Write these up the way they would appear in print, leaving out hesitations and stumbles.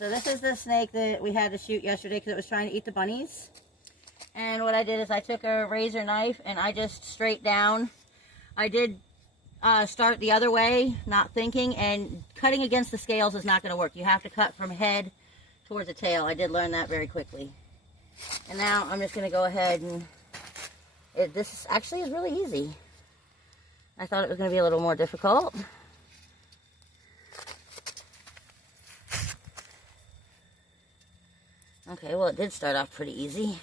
So this is the snake that we had to shoot yesterday because it was trying to eat the bunnies. And what I did is I took a razor knife and I just straight down. I did start the other way, not thinking, and cutting against the scales is not going to work. You have to cut from head towards the tail. I did learn that very quickly. And now I'm just going to go ahead and this actually is really easy. I thought it was going to be a little more difficult. Okay, well, it did start off pretty easy.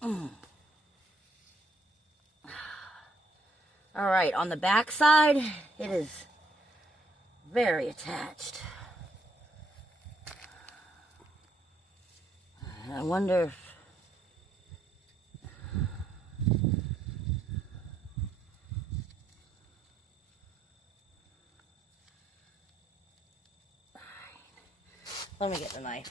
All right, on the back side, it is very attached. I wonder if... Let me get the knife.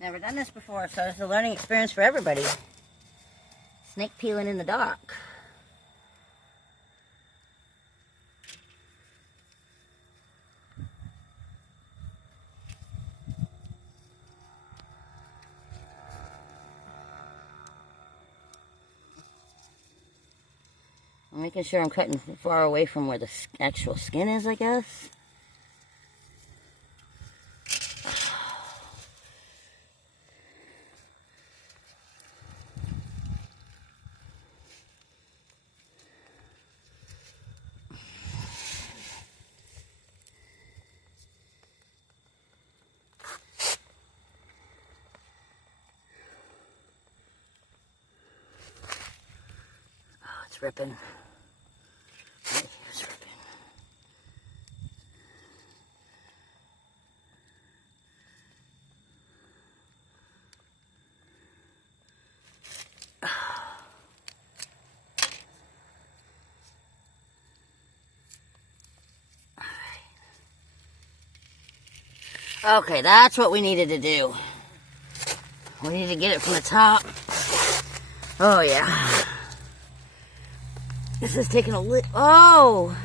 Never done this before, so it's a learning experience for everybody. Snake peeling in the dark. I'm making sure I'm cutting far away from where the actual skin is, I guess. Oh, it's ripping. Right here's ripping. Okay, that's what we needed to do. We need to get it from the top. Oh, yeah. This is taking a oh!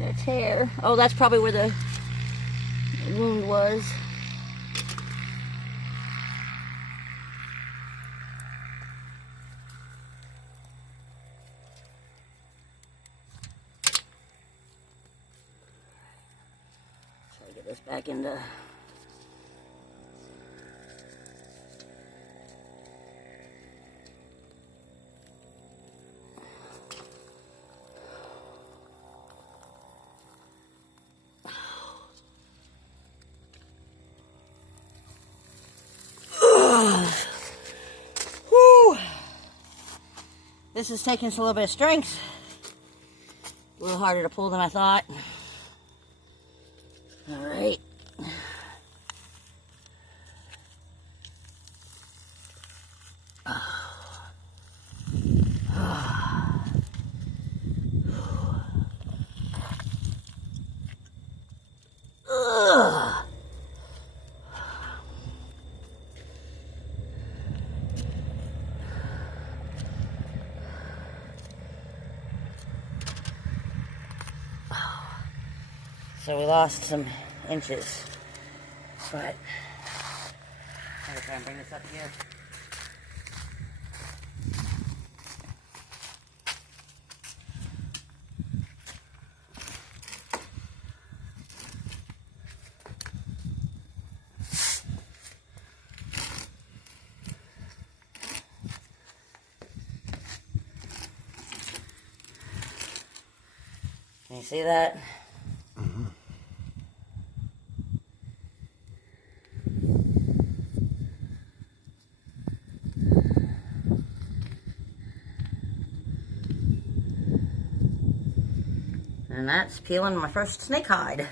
A tear. Oh, that's probably where the wound was. Try to get this back into... This is taking us a little bit of strength. A little harder to pull than I thought. All right. So we lost some inches, but I'm gonna try and bring this up here. Can you see that? Mm-hmm. And that's peeling my first snake hide.